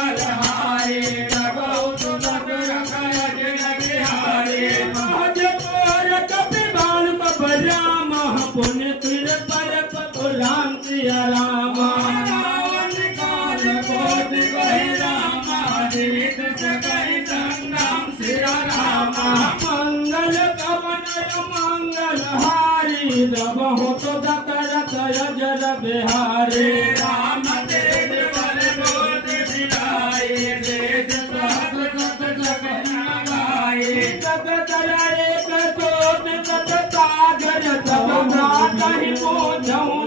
हरे प्रभु राम पुण्य तिर पर राम सिया राम मंगल कवन मंगल हारी रब हो तो दशरथ जल बिहारी राम तेज बल बोध बिराए देश सहत सत जगन्नाए सत चला एक सोच सत सागर सब भ्रात ही पूछऊं